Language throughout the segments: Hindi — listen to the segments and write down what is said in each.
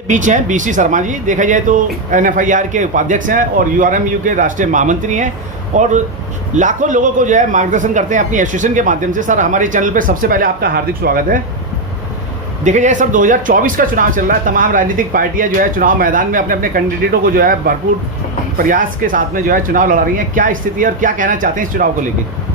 बीच हैं बीसी शर्मा जी, देखा जाए तो एनएफआईआर के उपाध्यक्ष हैं और यूआरएमयू के राष्ट्रीय महामंत्री हैं और लाखों लोगों को जो है मार्गदर्शन करते हैं अपनी एसोसिएशन के माध्यम से। सर, हमारे चैनल पे सबसे पहले आपका हार्दिक स्वागत है। देखा जाए सर, 2024 का चुनाव चल रहा है, तमाम राजनीतिक पार्टियां जो है चुनाव मैदान में अपने अपने कैंडिडेटों को जो है भरपूर प्रयास के साथ में जो है चुनाव लड़ा रही हैं। क्या स्थिति है और क्या कहना चाहते हैं इस चुनाव को लेकर?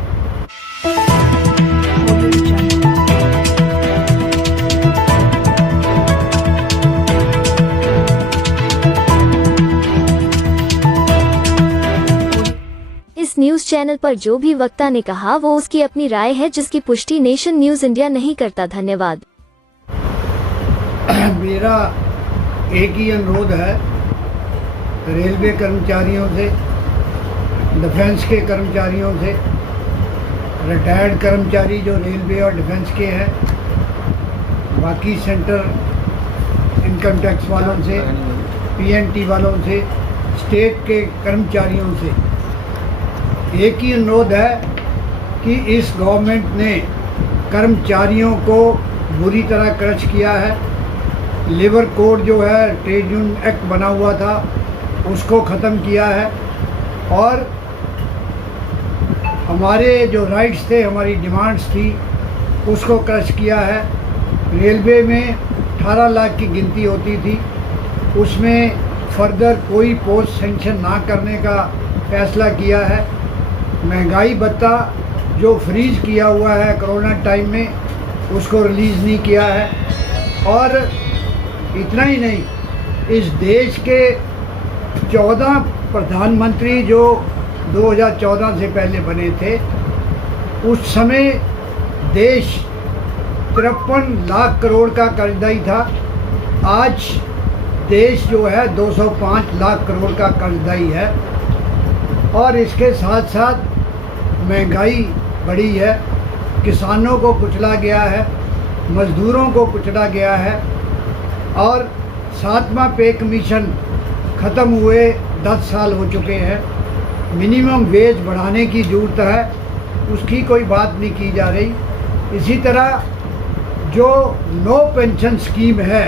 इस न्यूज चैनल पर जो भी वक्ता ने कहा वो उसकी अपनी राय है, जिसकी पुष्टि नेशन न्यूज इंडिया नहीं करता। धन्यवाद। मेरा एक ही अनुरोध है रेलवे कर्मचारियों से, डिफेंस के कर्मचारियों से, रिटायर्ड कर्मचारी जो रेलवे और डिफेंस के हैं, बाकी सेंटर इनकम टैक्स वालों से, पीएनटी वालों से, स्टेट के कर्मचारियों से एक ही अनुरोध है कि इस गवर्नमेंट ने कर्मचारियों को बुरी तरह क्रच किया है। लेबर कोड जो है, ट्रेड यूनियन एक्ट बना हुआ था, उसको ख़त्म किया है और हमारे जो राइट्स थे, हमारी डिमांड्स थी, उसको क्रच किया है। रेलवे में 18 लाख की गिनती होती थी, उसमें फर्दर कोई पोस्ट सेंक्शन ना करने का फैसला किया है। महंगाई भत्ता जो फ्रीज किया हुआ है कोरोना टाइम में, उसको रिलीज़ नहीं किया है। और इतना ही नहीं, इस देश के 14 प्रधानमंत्री जो 2014 से पहले बने थे, उस समय देश 53 लाख करोड़ का कर्जदारी था। आज देश जो है 205 लाख करोड़ का कर्जदारी है और इसके साथ साथ महंगाई बढ़ी है, किसानों को कुचला गया है, मज़दूरों को कुचला गया है और 7वां पे कमीशन ख़त्म हुए 10 साल हो चुके हैं। मिनिमम वेज बढ़ाने की ज़रूरत है, उसकी कोई बात नहीं की जा रही। इसी तरह जो नो पेंशन स्कीम है,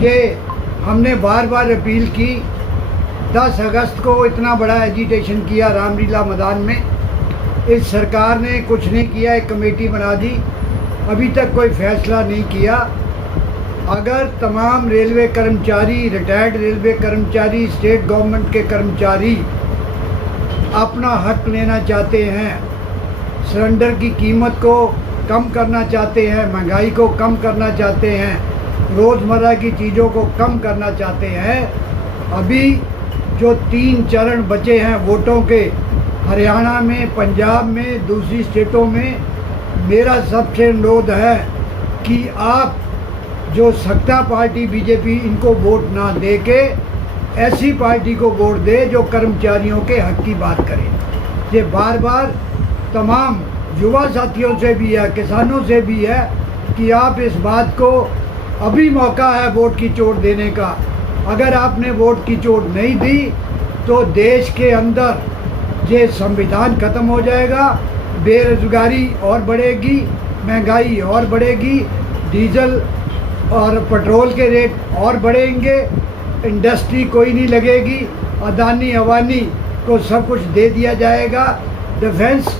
ये हमने बार बार अपील की। 10 अगस्त को इतना बड़ा एजिटेशन किया रामलीला मैदान में, इस सरकार ने कुछ नहीं किया। एक कमेटी बना दी, अभी तक कोई फैसला नहीं किया। अगर तमाम रेलवे कर्मचारी, रिटायर्ड रेलवे कर्मचारी, स्टेट गवर्नमेंट के कर्मचारी अपना हक लेना चाहते हैं, सिलेंडर की कीमत को कम करना चाहते हैं, महंगाई को कम करना चाहते हैं, रोज़मर्रा की चीज़ों को कम करना चाहते हैं, अभी जो 3 चरण बचे हैं वोटों के, हरियाणा में, पंजाब में, दूसरी स्टेटों में, मेरा सबसे अनुरोध है कि आप जो सत्ता पार्टी बीजेपी, इनको वोट ना दे के ऐसी पार्टी को वोट दे जो कर्मचारियों के हक की बात करे। ये बार बार तमाम युवा साथियों से भी है, किसानों से भी है कि आप इस बात को, अभी मौका है वोट की चोट देने का। अगर आपने वोट की चोट नहीं दी तो देश के अंदर ये संविधान ख़त्म हो जाएगा, बेरोजगारी और बढ़ेगी, महंगाई और बढ़ेगी, डीजल और पेट्रोल के रेट और बढ़ेंगे, इंडस्ट्री कोई नहीं लगेगी, अदानी अवानी को सब कुछ दे दिया जाएगा। डिफेंस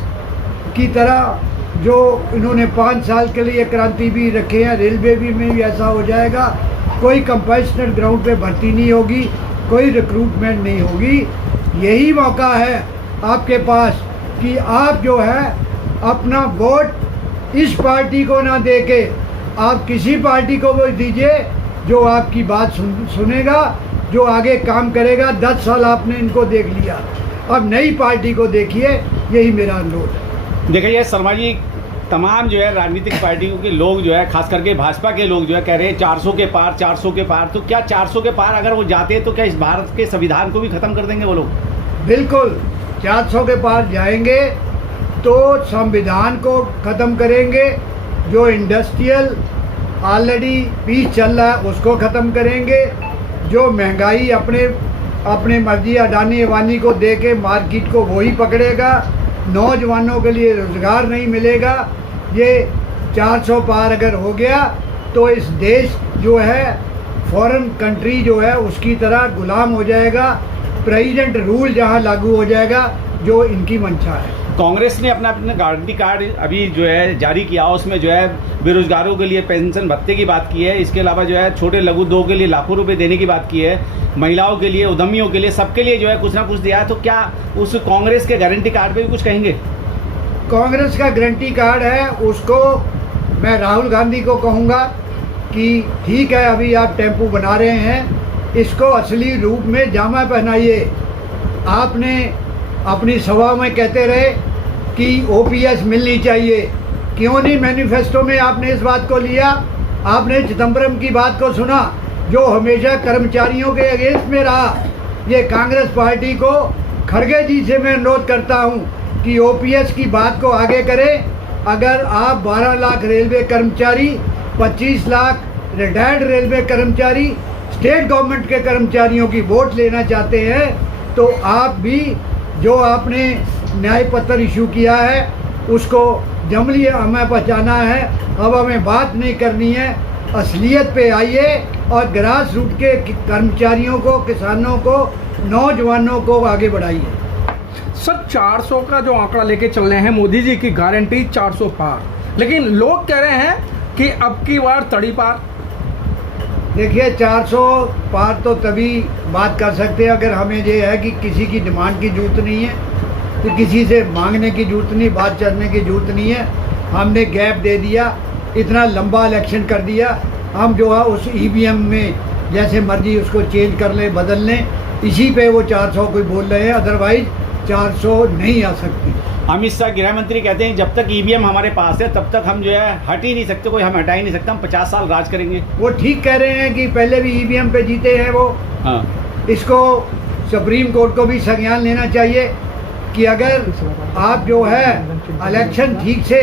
की तरह जो इन्होंने 5 साल के लिए क्रांति भी रखे हैं, रेलवे भी में भी ऐसा हो जाएगा। कोई कंपैशनेट ग्राउंड पे भर्ती नहीं होगी, कोई रिक्रूटमेंट नहीं होगी। यही मौका है आपके पास कि आप जो है अपना वोट इस पार्टी को ना देके आप किसी पार्टी को वोट दीजिए जो आपकी बात सुनेगा, जो आगे काम करेगा। 10 साल आपने इनको देख लिया, अब नई पार्टी को देखिए, यही मेरा अनुरोध है। देखिए शर्मा जी, तमाम जो है राजनीतिक पार्टियों के लोग जो है, खास करके भाजपा के लोग जो है कह रहे हैं 400 के पार, 400 के पार। तो क्या 400 के पार अगर वो जाते हैं तो क्या इस भारत के संविधान को भी ख़त्म कर देंगे वो लोग? बिल्कुल, 400 के पार जाएंगे तो संविधान को ख़त्म करेंगे। जो इंडस्ट्रियल ऑलरेडी पीस चल रहा है उसको ख़त्म करेंगे। जो महंगाई अपने मर्जी अडानी अवानी को दे के मार्केट को वही पकड़ेगा, नौजवानों के लिए रोज़गार नहीं मिलेगा। ये 400 पार अगर हो गया तो इस देश जो है फॉरेन कंट्री जो है उसकी तरह गुलाम हो जाएगा, प्रेसिडेंट रूल जहां लागू हो जाएगा, जो इनकी मंशा है। कांग्रेस ने अपना अपना गारंटी कार्ड अभी जो है जारी किया, उसमें जो है बेरोजगारों के लिए पेंशन भत्ते की बात की है, इसके अलावा जो है छोटे लघु उद्योग के लिए लाखों रुपए देने की बात की है, महिलाओं के लिए, उद्यमियों के लिए, सबके लिए जो है कुछ ना कुछ दिया है। तो क्या उस कांग्रेस के गारंटी कार्ड पे भी कुछ कहेंगे? कांग्रेस का गारंटी कार्ड है, उसको मैं राहुल गांधी को कहूँगा कि ठीक है, अभी आप टेम्पू बना रहे हैं, इसको असली रूप में जामा पहनाइए। आपने अपनी सभा में कहते रहे कि ओपीएस मिलनी चाहिए, क्यों नहीं मैनिफेस्टो में आपने इस बात को लिया? आपने चिदम्बरम की बात को सुना, जो हमेशा कर्मचारियों के अगेंस्ट में रहा। ये कांग्रेस पार्टी को, खड़गे जी से मैं अनुरोध करता हूँ कि ओपीएस की बात को आगे करें। अगर आप 12 लाख रेलवे कर्मचारी, 25 लाख रिटायर्ड रेलवे कर्मचारी, स्टेट गवर्नमेंट के कर्मचारियों की वोट लेना चाहते हैं, तो आप भी जो आपने न्याय पत्र इशू किया है उसको जमली हमें पहचाना है। अब हमें बात नहीं करनी है, असलियत पे आइए और ग्रास रूट के कर्मचारियों को, किसानों को, नौजवानों को आगे बढ़ाइए। सर 400 का जो आंकड़ा लेके चल रहे हैं, मोदी जी की गारंटी 400 पार, लेकिन लोग कह रहे हैं कि अब की बार तड़ी पार। देखिए 400 पार तो तभी बात कर सकते हैं अगर हमें ये है कि किसी की डिमांड की जरूरत नहीं है, तो किसी से मांगने की जरूरत नहीं, बात करने की जरूरत नहीं है। हमने गैप दे दिया, इतना लंबा इलेक्शन कर दिया, हम जो है उस ईवीएम में जैसे मर्जी उसको चेंज कर लें, बदल लें, इसी पे वो 400 कोई बोल रहे हैं, अदरवाइज 400 नहीं आ सकती। अमित शाह गृह मंत्री कहते हैं जब तक ईवीएम हमारे पास है तब तक हम जो है हट ही नहीं सकते, कोई हम हटा ही नहीं सकता, हम 50 साल राज करेंगे। वो ठीक कह रहे हैं कि पहले भी ईवीएम पे जीते हैं वो। हाँ, इसको सुप्रीम कोर्ट को भी संज्ञान लेना चाहिए कि अगर आप जो है इलेक्शन ठीक से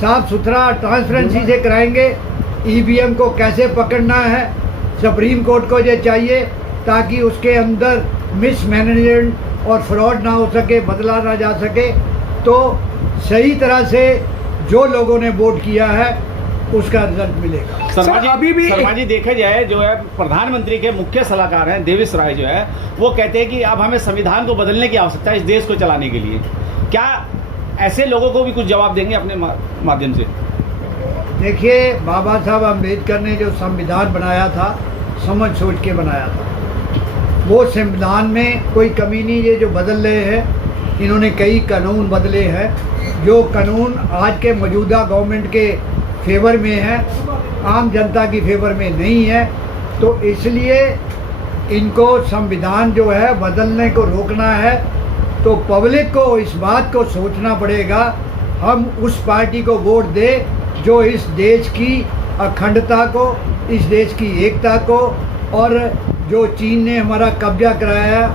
साफ सुथरा ट्रांसपेरेंसी से कराएंगे, ईवीएम को कैसे पकड़ना है, सुप्रीम कोर्ट को ये चाहिए ताकि उसके अंदर मिसमैनेजमेंट और फ्रॉड ना हो सके, बदला ना जा सके। तो सही तरह से जो लोगों ने वोट किया है उसका रिजल्ट मिलेगा। शर्मा जी देखा जाए जो है प्रधानमंत्री के मुख्य सलाहकार हैं देवेश राय, जो है वो कहते हैं कि अब हमें संविधान को बदलने की आवश्यकता है इस देश को चलाने के लिए। क्या ऐसे लोगों को भी कुछ जवाब देंगे अपने माध्यम से? देखिए बाबा साहब अम्बेडकर ने जो संविधान बनाया था, समझ सोच के बनाया था। वो संविधान में कोई कमी नहीं, ये जो बदल रहे हैं इन्होंने कई कानून बदले हैं, जो कानून आज के मौजूदा गवर्नमेंट के फेवर में है, आम जनता की फेवर में नहीं है। तो इसलिए इनको संविधान जो है बदलने को रोकना है। तो पब्लिक को इस बात को सोचना पड़ेगा, हम उस पार्टी को वोट दें जो इस देश की अखंडता को, इस देश की एकता को, और जो चीन ने हमारा कब्जा कराया है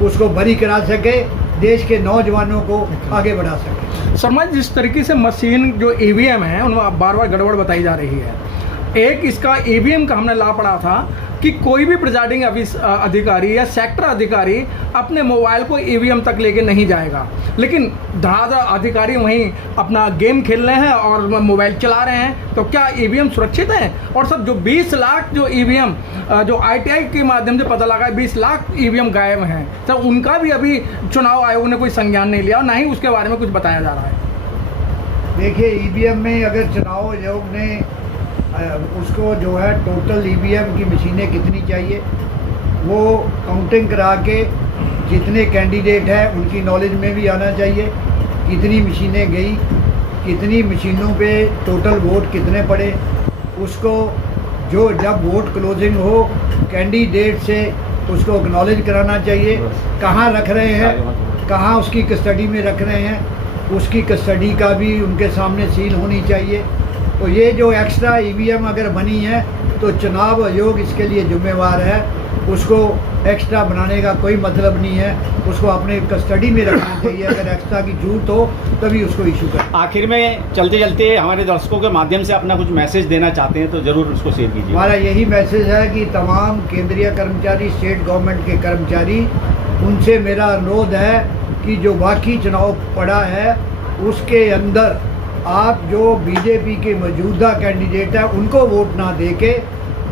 उसको बरी करा सके, देश के नौजवानों को आगे बढ़ा सके। शर्मा, जिस तरीके से मशीन जो ईवीएम है उनमें बार बार गड़बड़ बताई जा रही है। एक इसका ईवीएम का हमने ला पड़ा था कि कोई भी प्रिजाइडिंग अधिकारी या सेक्टर अधिकारी अपने मोबाइल को ईवीएम तक लेके नहीं जाएगा, लेकिन धड़ाधड़ अधिकारी वहीं अपना गेम खेल रहे हैं और मोबाइल चला रहे हैं। तो क्या ईवीएम सुरक्षित है? और सब जो 20 लाख जो ईवीएम जो आईटीआई के माध्यम से पता लगा 20 लाख ईवीएम गायब हैं, तो उनका भी अभी चुनाव आयोग ने कोई संज्ञान नहीं लिया और ना ही उसके बारे में कुछ बताया जा रहा है। देखिए ईवीएम में अगर चुनाव आयोग ने उसको जो है टोटल ईवीएम की मशीनें कितनी चाहिए वो काउंटिंग करा के जितने कैंडिडेट हैं उनकी नॉलेज में भी आना चाहिए, कितनी मशीनें गई, कितनी मशीनों पे टोटल वोट कितने पड़े, उसको जो जब वोट क्लोजिंग हो कैंडिडेट से उसको एक्नॉलेज कराना चाहिए, कहाँ रख रहे हैं, कहाँ उसकी कस्टडी में रख रहे हैं, उसकी कस्टडी का भी उनके सामने सील होनी चाहिए। तो ये जो एक्स्ट्रा ईवीएम अगर बनी है तो चुनाव आयोग इसके लिए जिम्मेवार है, उसको एक्स्ट्रा बनाने का कोई मतलब नहीं है, उसको अपने कस्टडी में रखना चाहिए। अगर एक्स्ट्रा की जरूरत हो तभी उसको इशू करें। आखिर में चलते चलते हमारे दर्शकों के माध्यम से अपना कुछ मैसेज देना चाहते हैं तो ज़रूर उसको शेयर कीजिए। हमारा यही मैसेज है कि तमाम केंद्रीय कर्मचारी, स्टेट गवर्नमेंट के कर्मचारी, उनसे मेरा अनुरोध है कि जो बाकी चुनाव पड़ा है उसके अंदर आप जो बीजेपी के मौजूदा कैंडिडेट हैं उनको वोट ना देके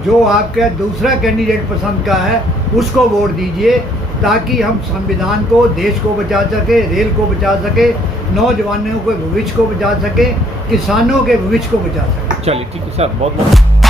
जो आपका दूसरा कैंडिडेट पसंद का है उसको वोट दीजिए, ताकि हम संविधान को, देश को बचा सके, रेल को बचा सके, नौजवानों के भविष्य को बचा सके, किसानों के भविष्य को बचा सके। चलिए ठीक है सर, बहुत बहुत